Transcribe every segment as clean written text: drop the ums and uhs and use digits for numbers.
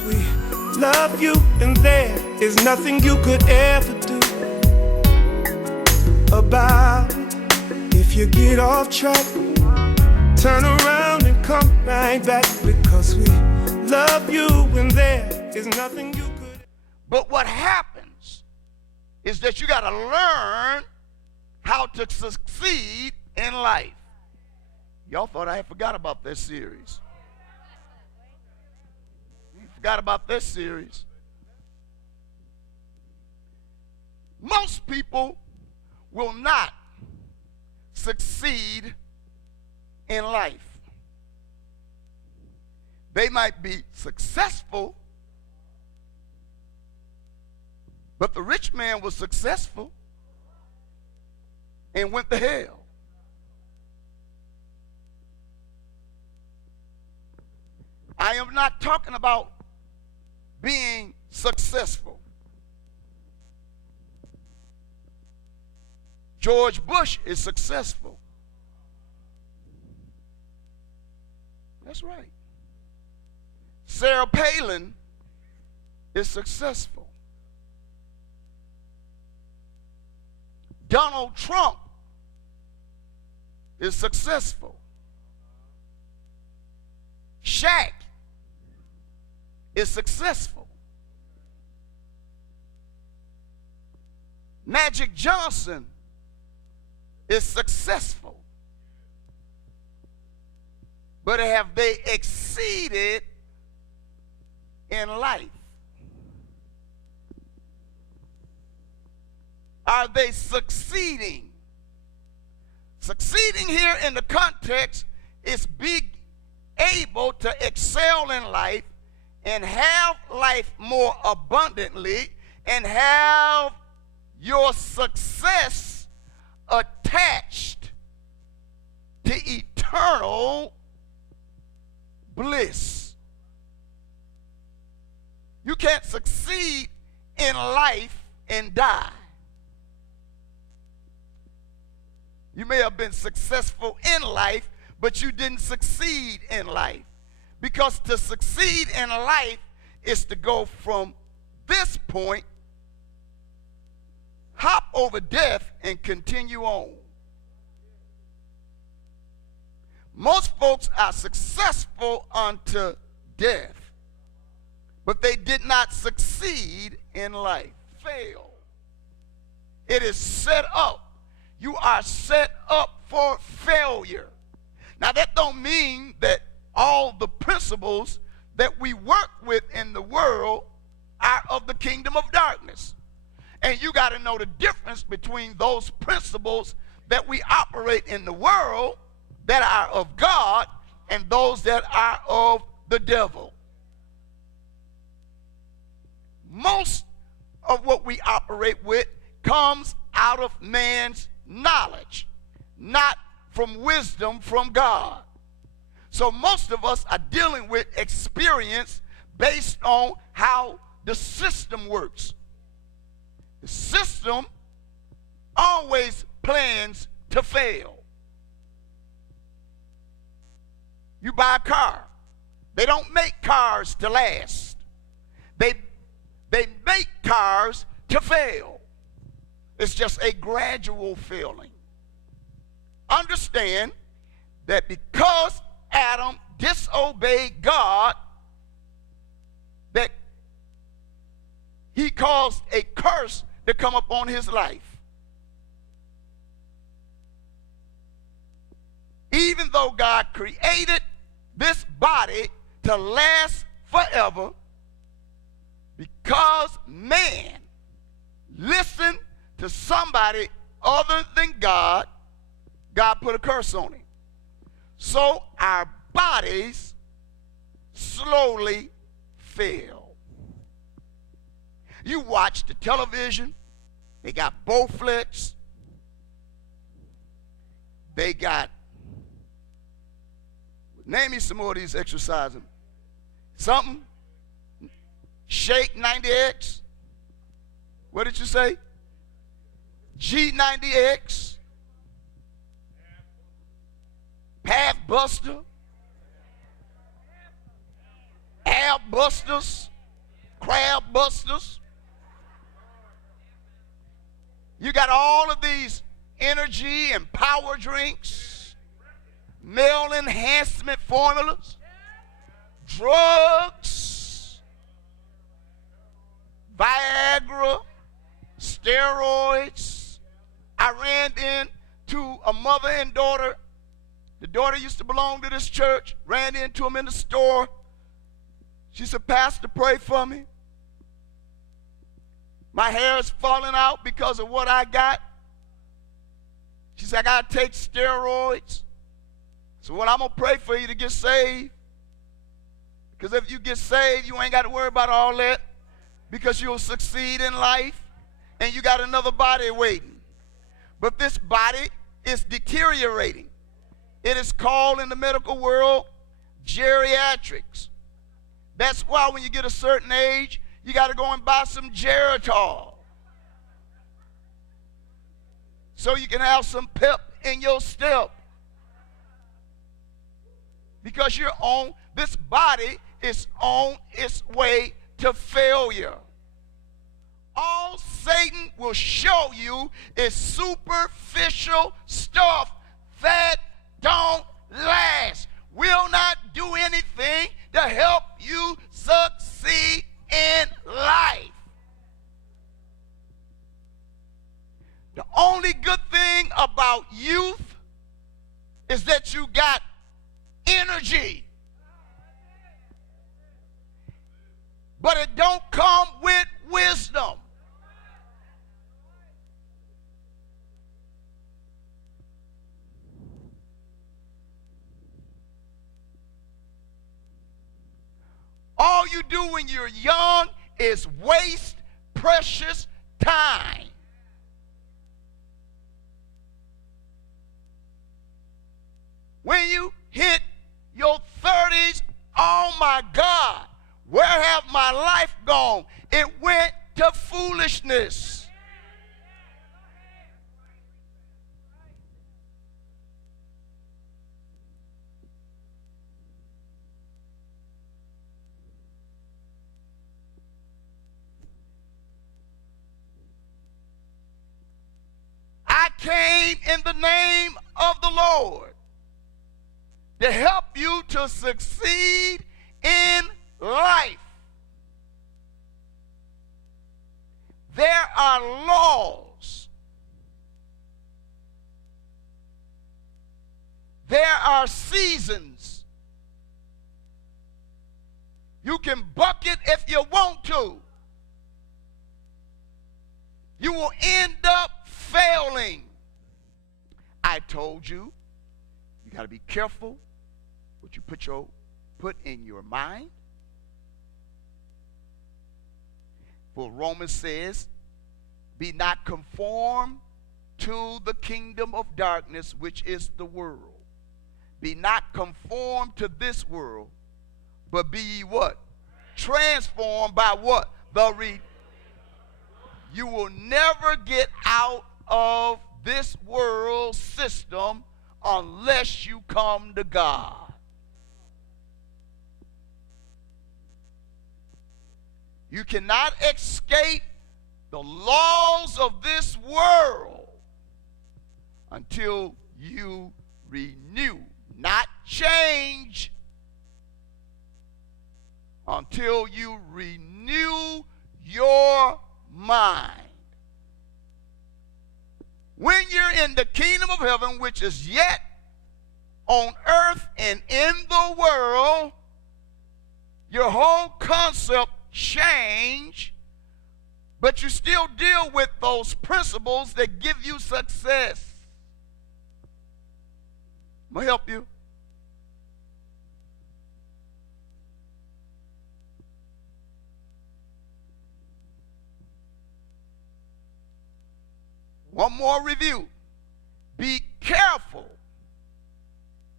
because we love you, and there is nothing you could ever do about it. If you get off track, turn around and come right back, because we love you, and there is nothing you could. But what happens is that you got to learn how to succeed in life. Y'all thought I had forgot about this series. You forgot about this series. Most people will not succeed in life. They might be successful, but the rich man was successful and went to hell. I am not talking about being successful. George Bush is successful. That's right. Sarah Palin is successful. Donald Trump is successful. Shaq is successful. Magic Johnson is successful. But have they exceeded in life? Are they succeeding? Succeeding here in the context is being able to excel in life and have life more abundantly and have your success attached to eternal bliss. You can't succeed in life and die. You may have been successful in life, but you didn't succeed in life. Because to succeed in life is to go from this point, hop over death, and continue on. Most folks are successful unto death, but they did not succeed in life. Fail. It is set up. You are set up for failure. Now that don't mean that all the principles that we work with in the world are of the kingdom of darkness. And you got to know the difference between those principles that we operate in the world that are of God and those that are of the devil. Most of what we operate with comes out of man's knowledge, not from wisdom from God. So most of us are dealing with experience based on how the system works. The system always plans to fail. You buy a car. They don't make cars to last. They make cars to fail. It's just a gradual failing. Understand that because Adam disobeyed God, that he caused a curse to come upon his life. Even though God created this body to last forever, because man listened to somebody other than God, God put a curse on him. So our bodies slowly fail. You watch the television, they got Bowflex, they got, name me some more of these exercises. Something? Shake 90X. What did you say? G90X. Path Buster. Air Busters. crab busters. You got all of these energy and power drinks, male enhancement formulas, drugs, Viagra, steroids. I ran into a mother and daughter. The daughter used to belong to this church. Ran into him in the store. She said, "Pastor, pray for me. My hair is falling out because of what I got." She said, "I got to take steroids." So, well, I'm going to pray for you to get saved. Because if you get saved, you ain't got to worry about all that. Because you'll succeed in life. And you got another body waiting. But this body is deteriorating. It is called in the medical world geriatrics. That's why when you get a certain age, you got to go and buy some Geritol, so you can have some pep in your step. Because this body is on its way to failure. All Satan will show you is superficial stuff that don't last, will not do anything to help you succeed in life. The only good thing about youth is that you got energy. But it don't come with wisdom. All you do when you're young is waste precious time. When you hit your 30s, oh my God, where have my life gone? It went to foolishness. I came in the name of the Lord to help you to succeed in life. There are laws. There are seasons. You can buck it if you want to. You will end up failing. I told you, you got to be careful what you put in your mind. For Romans says, be not conformed to the kingdom of darkness, which is the world. Be not conformed to this world, but be ye what? Transformed by what? You will never get out of this world system unless you come to God. You cannot escape the laws of this world until you renew, not change, until you renew your mind. When you're in the kingdom of heaven, which is yet on earth and in the world, your whole concept change, but you still deal with those principles that give you success. I'm going to help you. One more review. Be careful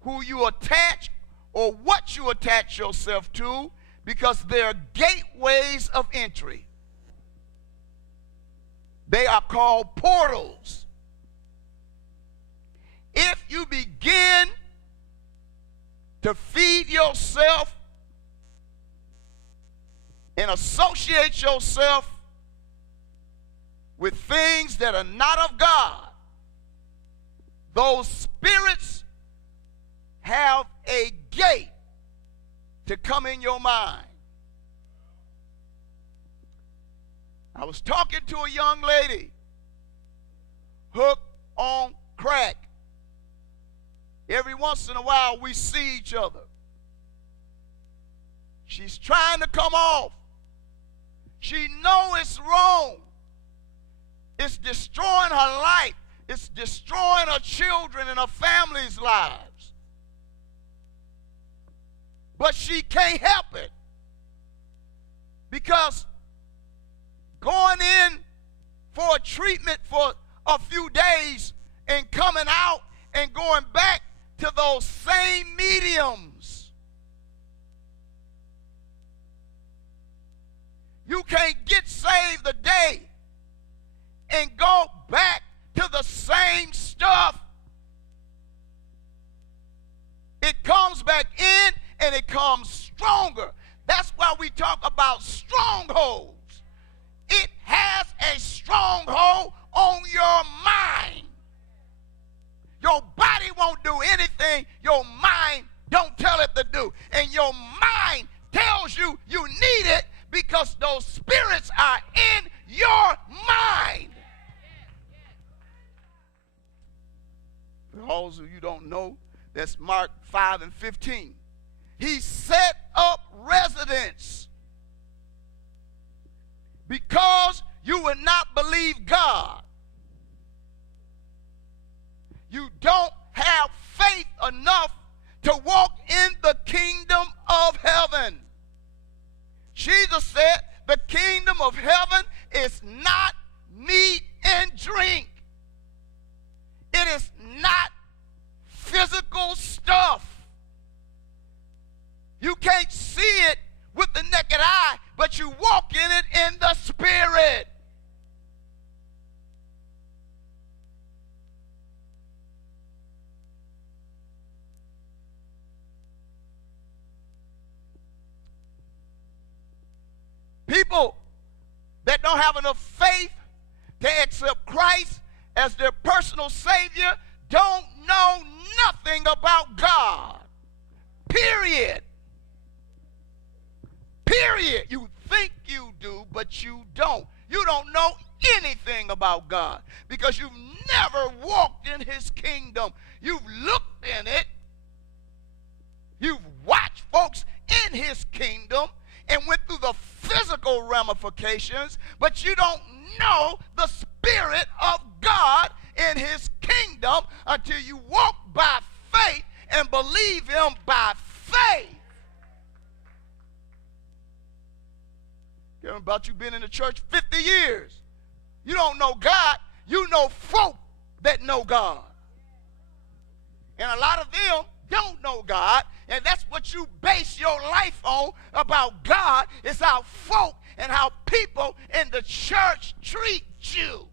who you attach or what you attach yourself to, because there are gateways of entry. They are called portals. If you begin to feed yourself and associate yourself with things that are not of God, those spirits have a gate to come in your mind. I was talking to a young lady hooked on crack. Every once in a while we see each other. She's trying to come off. She knows it's wrong. It's destroying her life. It's destroying her children and her family's lives. But she can't help it. Because going in for a treatment for a few days and coming out and going back to those same mediums, you can't get saved today and go back to the same stuff. It comes back in and it comes stronger. That's why we talk about strongholds. It has a stronghold on your mind. Your body won't do anything your mind don't tell it to do. And your mind tells you you need it because those spirits are in your mind. For those of you who don't know, that's Mark 5:15. He set up residence because you would not believe God. You don't have faith enough to walk in the kingdom of heaven. Jesus said the kingdom of heaven is not meat and drink. It is not physical stuff. You can't see it with the naked eye, but you walk in it in the spirit. People that don't have enough faith to accept Christ as their personal Savior don't know nothing about God. Period. Period. You think you do, but you don't. You don't know anything about God because you've never walked in His kingdom. You've looked in it. You've watched folks in His kingdom and went through the physical ramifications, but you don't know the Spirit of God in His kingdom until you walk by faith and believe Him by faith. Care about you been in the church 50 years. You don't know God. You know folk that know God. And a lot of them don't know God, and that's what you base your life on about God, is how folk and how people in the church treat you.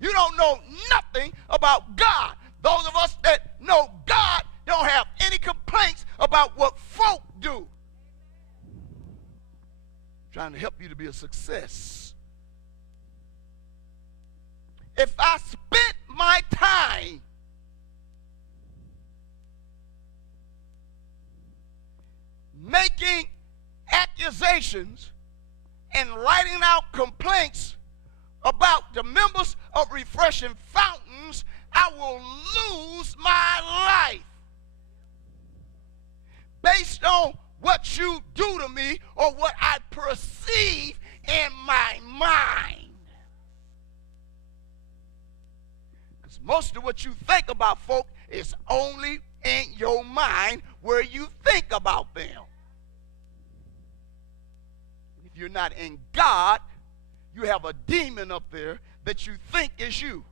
You don't know nothing about God. Those of us that know God don't have any complaints about what folk do. Trying to help you to be a success. If I spent my time making accusations and writing out complaints about the members of Refreshing Fountains, I will lose my life based on what you do to me or what I perceive in my mind. Because most of what you think about folk is only in your mind where you think about them. If you're not in God, you have a demon up there that you think is you.